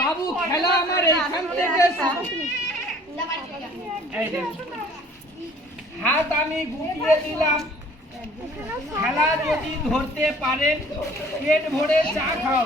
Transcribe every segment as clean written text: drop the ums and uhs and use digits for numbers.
বাবু খেলা আমার এইখান থেকে হাত আমি গুটিয়ে দিলাম। খেলা যদি ধরতে পারেন পেট ভরে চা খাও।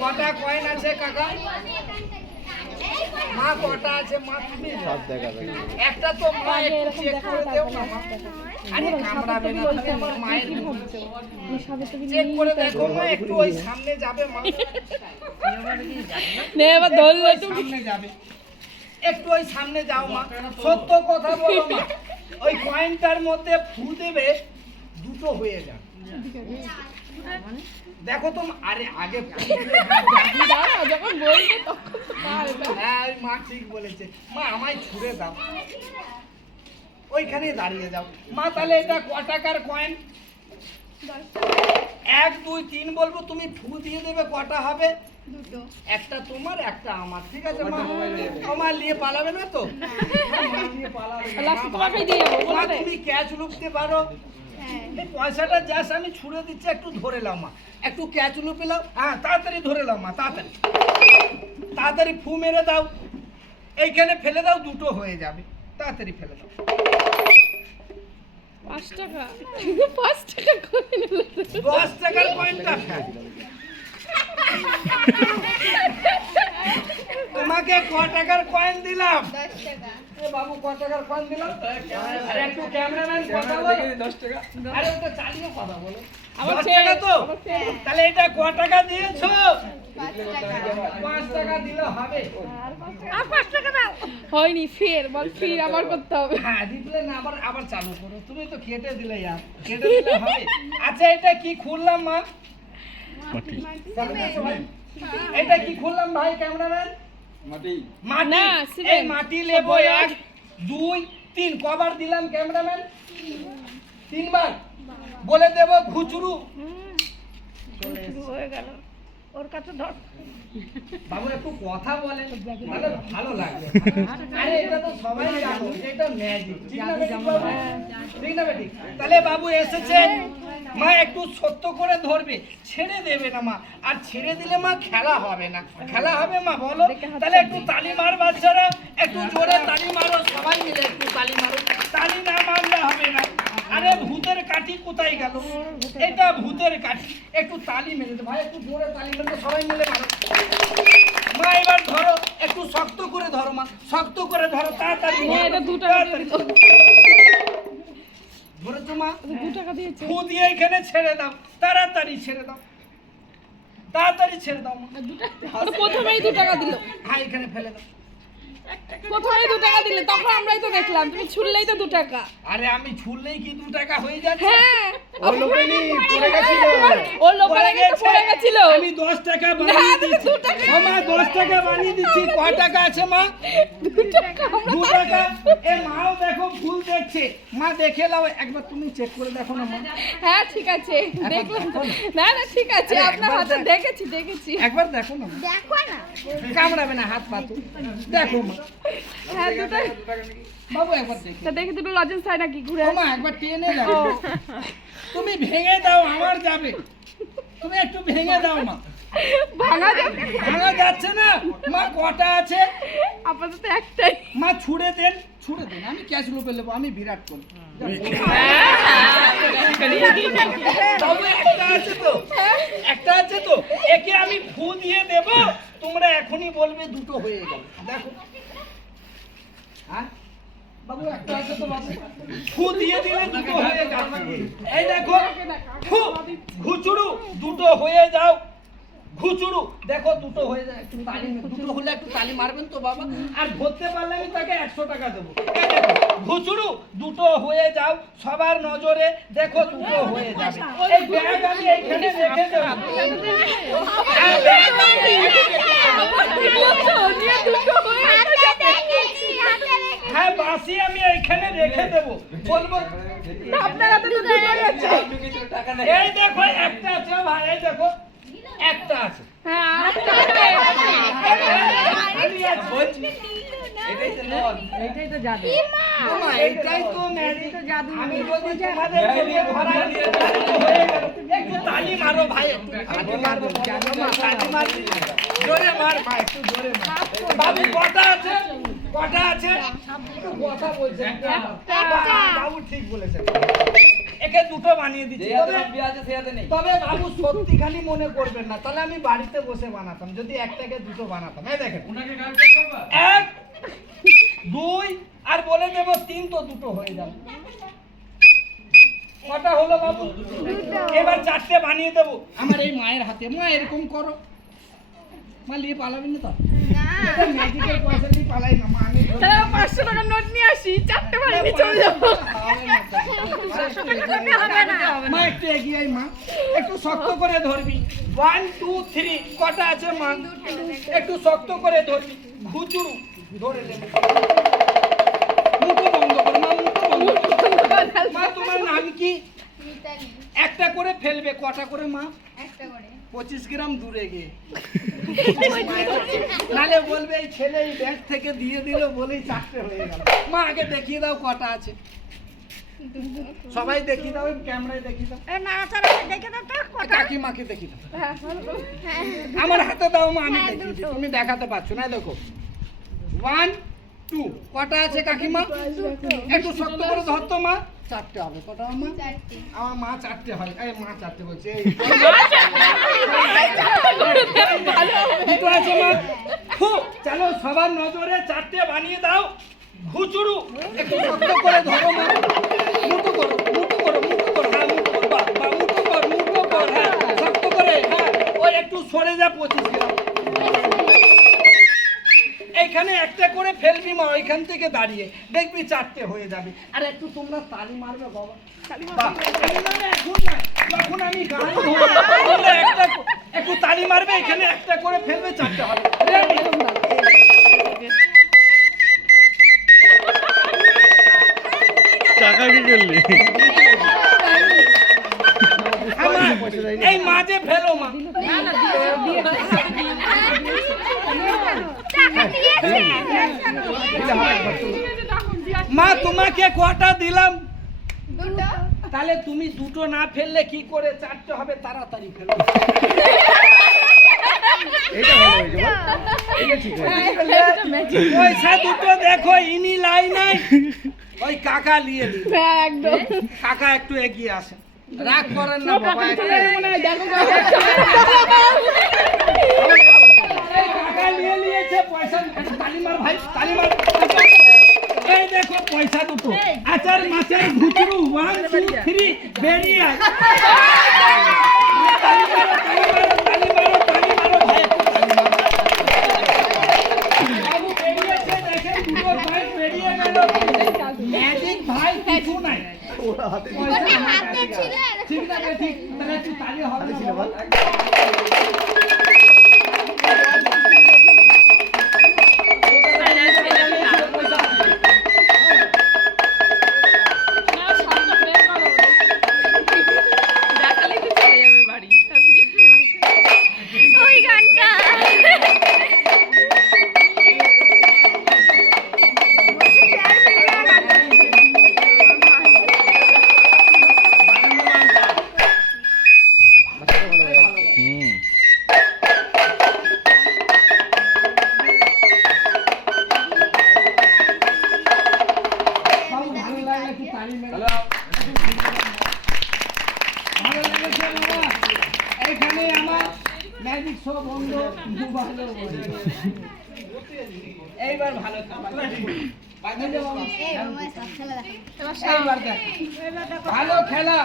কটা কয়েন আছে কাকা? মা কটা আছে? মা তুমি একটা তো মা একটু চেক করে দেও না মা। আরে কামড়াবে না, তুমি আমার মায়ের চেক করে দেখো মা, একটু ওই সামনে যাবে মা। নে এবার ধরলো সামনে যাবে, একটু ওই সামনে যাও মা। সত্য কথা বলো মা, ওই কয়েনটার মধ্যে ফু দেবে, দুটো হয়ে যাবে। দেখো তো আরে আগে যখন বলবে তখন হ্যাঁ মা ঠিক বলেছে মা, আমায় ছুঁড়ে দাও, ওইখানে দাঁড়িয়ে যাও মা। তাহলে এটা ক টাকার কয়েন? 1 2 3 বলবো, তুমি ফু দিয়ে দেবে, কটা হবে? দুটো। একটা তোমার একটা আমার, ঠিক আছে মা? আমার নিয়ে পালাবে না তো? মা নিয়ে পালাবে না। মা তুমি ক্যাচ লুকতে পারো? এই পয়সাটা জাস্ট আমি ছুঁড়ে দিচ্ছি, একটু ধরে নাও মা, একটু ক্যাচ লুপে নাও। হ্যাঁ তাড়াতাড়ি ধরে নাও মা, তাড়াতাড়ি তাড়াতাড়ি ফু মেরে দাও, এইখানে ফেলে দাও, দুটো হয়ে যাবে, তাড়াতাড়ি ফেলে দাও। 5 টাকা 5 টাকা কয়েন 10 টাকার কয়েনটা তোমাকে ক টাকার কয়েন দিলাম? 10 টাকা। এ বাবু ক টাকার কয়েন দিলাম? আরে একটু ক্যামেরাম্যান কথা বলো। 10 টাকা। আরে ওটা চালিয়ে কথা বলো। 10 টাকা তো? তাহলে এটা ক টাকা দিয়েছো? 5 টাকা দিলে হবে। আর 5 টাকা দাও। হয়নি, ফের বল, ফির আবার করতে হবে। হ্যাঁ দিলে না, আবার চালু করো। তুমি তো কেটে দিলে यार, কেটে দিলে হবে। আচ্ছা এটা কি খুললাম মা? মাটি। এটা কি খুললাম ভাই ক্যামেরাম্যান? মাটি। না, এই মাটি লেবো 1 2 3 কবার দিলাম ক্যামেরাম্যান? 3 বার। বলে দেব খুচরু। শুরু হয়ে গেল। ওর কাছে ধর। বাবু একটু কথা বলে তাহলে ভালো লাগবে। আরে এটা তো সবাই জানো, এটা ম্যাজিক, ঠিক না বেটি বাবু? ঠিক না বেটি? তাহলে বাবু এসেছে, মা একটু সত্য করে ধরবে, ছেড়ে দেবে না মা। আর ছেড়ে দিলে মা খেলা হবে না। খেলা হবে মা, বলো? তাহলে একটু তালি মার বাচ্চারা, একটু জোরে তালি মারো, সবাই মিলে একটু তালি মারো। তালি না মারলে হবে না। আরে ভূতের কাঠি কোথায় গেল? এটা ভূতের কাঠি, একটু তালি মেরে দে ভাই, একটু জোরে তালি মেরে দে, সবাই মিলে মারো। মা এবার ধরো, একটু শক্ত করে ধরো মা, শক্ত করে ধরো, তাড়াতাড়ি। এটা 2 টাকা দিয়ে দিল। ধরেছো মা? 2 টাকা দিয়েছে। ফু দিয়ে এখানে ছেড়ে দাও, তাড়াতাড়ি ছেড়ে দাও, তাড়াতাড়ি ছেড়ে দাও মা। প্রথমেই 2 টাকা দিল। হ্যাঁ এখানে ফেলে দাও। প্রথমেই 2 টাকা দিলে, তখন আমরাই তো দেখলাম তুমি ছুড়লেই তো 2 টাকা। আরে আমি ছুড়লেই কি 2 টাকা হয়ে যাচ্ছে? হ্যাঁ ও লোকেনি পড়ে গেছিল, ও লোকেরা তো পড়ে গেছিল। আমি 10 টাকা বানিয়ে দিচ্ছি। ও মা 10 টাকা বানিয়ে দিচ্ছি। কয় টাকা আছে মা? 2 টাকা। 2 টাকা। এ মাও দেখো ভুল দেখছে, মা দেখে নাও একবার, তুমি চেক করে দেখো না মা। হ্যাঁ ঠিক আছে, দেখলাম। না না ঠিক আছে, আপনার হাতে দেখেছি। একবার দেখো না, দেখো না, কামড়াবে না, হাত পাতো দেখো মা। হ্যাঁ 2 টাকা বাবু একবার দেখো। তা দেখে দুটো লজেন্স হয় নাকি ঘুরে? ও মা একবার টেনে দাও, তুমি ভেঙে দাও, আমার যাবে, তুমি একটু ভেঙে দাও মা। ভাঙা যাবে? ভাঙা যাচ্ছে না মা। কটা আছে? আপাতত একটাই। মা ছুড়ে দেন, ছুড়ে দেন, আমি ক্যাশ লুপে নেবো, আমি বিরাট কোহলি। বাবু একটা আছে তো, একটা আছে তো, একে আমি ফু দিয়ে দেব, তোমরা এখনই বলবে দুটো হয়ে গেল। দেখো হ্যাঁ বাবু একটা আছে তো, বাবু ফু দিয়ে দিলে দুটো হয়ে যাবে। এই দেখো ফু, ঘুচুড়ু, দুটো হয়ে যাও, ঘুচুড়ু, দেখো দুটো হয়ে যায়। একটু তালি, দুটো হলে একটু তালি মারবেন তো বাবা। আর ধরতে পারলে আমি তাকে 100 টাকা দেবো। এই দেখো ঘুচুড়ু, দুটো হয়ে যাও, সবার নজরে দেখো দুটো হয়ে যাবে। এই ব্যাগ আমি এইখানে রেখে দেবো। হ্যাঁ বাসি আমি এইখানে রেখে দেবো, বলবো এই দেখো একটা আছে ভাই, এই দেখো একটা আছে। হ্যাঁ এটাই তো জাদু। এইটাই তো ম্যাজিক। আমি বলছি তোমাদের ধরা হয়ে গেল। মারো ভাই, একটু হাতে মারবো, মা, হাতে মারবি। জোরে মার ভাই, একটু জোরে মার। বাবু কটা আছে? কটা আছে? একটু কথা বলছেন। বাবু ঠিক বলেছেন। একে দুটো বানিয়ে দিচ্ছি। তবে বাবু সত্যিখানি মনে করবেন না, তাহলে আমি বাড়িতে বসে বানাতাম, যদি একটাকে দুটো বানাতাম। এই দেখেন, এক, দুই, আর বলে দেবো তিন, তো দুটো হয়ে যাবে। কটা হলো বাবু? এবার চারটে বানিয়ে দেবো আমার এই মায়ের হাতে। মা এরকম করো, মা নিয়ে পালাবি না তো? এটা ম্যাজিকের পয়সা নিয়ে পালাই না মা, আমি ধরে- তাহলে 500 টাকার নোট নিয়ে আসি, চারটে বাড়ি নিয়ে চলে যাবো। মা একটু এগিয়ে আয়, মা একটু শক্ত করে ধরবি। 1 2 3 কটা আছে মা? একটু শক্ত করে ধরবি, ঘুচুরু ধরে নে। মুখো বন্ধ কর মা, মুখো বন্ধ কর। মা তোমার নাম কি? একটা করে ফেলবে, কটা করে মা? 25 গ্রাম দূরে গিয়ে, নালে বলবে এই ছেলে এই ব্যাগ থেকে দিয়ে দিল বলেই চারটে হয়ে গেল। মা আগে দেখিয়ে দাও কটা আছে, সবাই দেখিয়ে দাও, ক্যামেরায় দেখিয়ে দাও, কাকিমাকে দেখিয়ে দাও, আমার হাতে দাও মা, আমি দেখিয়ে দিই, তুমি দেখাতে পারছো না। দেখো 1 2 কটা আছে কাকিমা? একটু শক্ত করে ধরতো মা, চারটে হবে। কটা মা? আমার মা চারটে হয়। এই মা চারটে বলছে, এই দুটো আছে মা। খুব চলো সবার নজরে চারটে বানিয়ে দাও। ঘুচুরু একটু শক্ত করে ধরো মা, মুটো করো, মুটো করো, মুটো করো, হ্যাঁ মুটো করো, বা মুটো কর, মুটো কর, হ্যাঁ শক্ত করে, হ্যাঁ ওই একটু সরে যা 25 গ্রাম। এইখানে একটা করে ফেলবি মা, ওইখান থেকে দাঁড়িয়ে দেখবি চারটে হয়ে যাবে। আর একটু তোমরা তালি মারবে বাবা, তালি মারবে এখন না, যখন আমি গান ধরবো তোমরা একটু তালি মারবে, এখানে একটা করে ফেলবে, চারটে হবে। Ready? টাকা কি করলি? এই মাঝে ফেলো মা, মা তোমাকে কটা দিলাম? তাহলে তুমি দুটো না ফেললে কি করে চারটে হবে? তাড়াতাড়ি ফেলো। পয়সা দুটো দেখো, ইনি লাই নাই, ওই কাকা নিয়ে নিন। একদম কাকা একটু এগিয়ে আসেন, রাগ করেন না বাবা। এই কাকা নিয়ে নিয়েছে পয়সা, তালি মার ভাই, তালি মার। এই দেখো পয়সা দুটো, আচার মাছের ঘুচরু 1 2 3 বেরিয়ে আয়। তালি মারো, তালি মারো, তালি মারো, তালি মারো ভাই, তালি মারো। বাবু বেরিয়েছে, দেখেন দুটো পয়েন্ট বেরিয়ে গেল। ম্যাজিক ভাই কিছু নাই, পয়সা আমার কাছে গেল। ঠিক না রে? ঠিক, তাহলে একটু তালি হবে না বাবা? দেখালে তো চলে যাবে বাড়ি, তার থেকে একটু হাসি। ওই গানটা হুম। বাবু ভালো লাগলে একটু তালি মেরে দাও। ভালো লেগেছে বাবা? এইখানে আমার ম্যাজিক শো বন্ধ, ভালো বলে। এইবার ভালো এইবার দেখ, ভালো খেলা,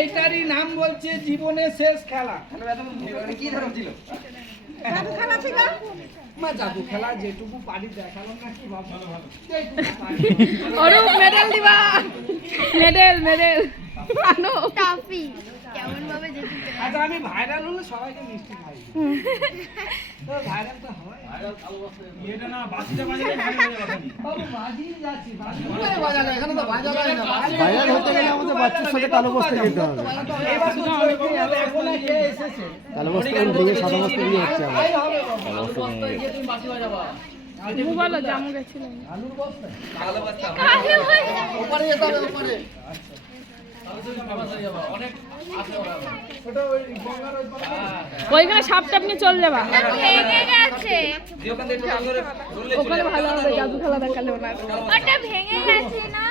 এইটারই নাম বলছে জীবনের শেষ খেলা। কি ধরো ছিল? জাদু খেলা ছিল মা, জাদু খেলা যেটুকু পারি দেখালাম না, কি ভালো ভালো যেটুকু পারি। অরূপ মেডেল দিবা, মেডেল মেডেল আনো। টফি কেমন ভাবে যেতে আচ্ছা আমি ভাইরাল হলে সবাইকে মিষ্টি খাই, তো ভাইরাল তো হয়। এটা না বাজিতে বাজিতে বাবু বাজি যাচ্ছি, বাজি বাজালে এখানে তো বাজালে না। ভাইরাল হতে গেলে আমাদের বাচ্চার সাথে কালো বস্তা যেতে হবে। এবার তো চলবে, এখন কে এসেছে? কালো বস্তা দিয়ে সাদা বস্তা দিয়ে হচ্ছে আমার। তাই হবে বাবা। কালো বস্তা নিয়ে গেছে। বলো জামু গেছিলাম। আলুর বস্তা, ওপরে যেতে হবে ওপরে তাহলে তুমি ফেমাস হয়ে যাবা, অনেক আছে ওরা। ওটা ওই গঙ্গার ওই পারে। ওইখানে সাপ টাপ নিয়ে চলে যাবা ভেঙে গেছে দিয়ে ওখান থেকে টোটাল করে ধরলে চলে ওখানে যাবে। ভালো হবে জাদু খেলা দেখালে ওনার ওটা ভেঙে গেছে না